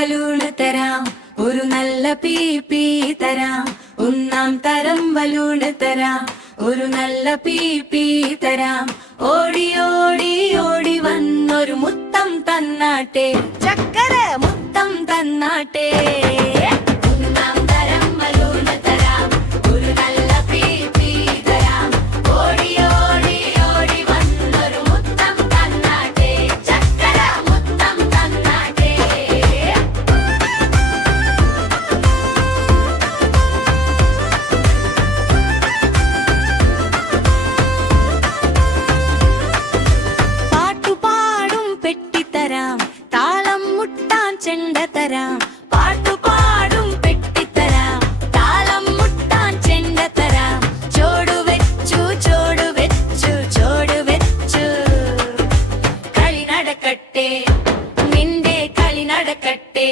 Balloon തരാം, ഒരു നല്ല പീപ്പി തരാം. ഒന്നാം തരം ബലൂണ് തരാം, ഒരു നല്ല പീപ്പി തരാം. ഓടി ഓടി ഓടി വന്നൊരു മുത്തം തന്നാട്ടെ, ചക്കര മുത്തം തന്നാട്ടെ. ഒന്നാം തരം ബലൂണ് തരാം, ഒരു നല്ല പീപ്പി തരാം. ഓടി ഓടി ഓടി വന്നൊരു മുത്തം തന്നാട്ടെ, ചക്കര മുത്തം തന്നാട്ടെ. പാട്ടുപാടും പെട്ടിത്തരാം, താളം മുട്ടാൻ ചെണ്ട തരാം. പാട്ടുപാടും പെട്ടിത്തരാം, താളം മുട്ടാൻ ചെണ്ട തരാം. ചോടു വെച്ചു ചോടു വെച്ചു ചോടു വെച്ചു, കളി നടക്കട്ടെ, നിന്റെ കളി നടക്കട്ടെ.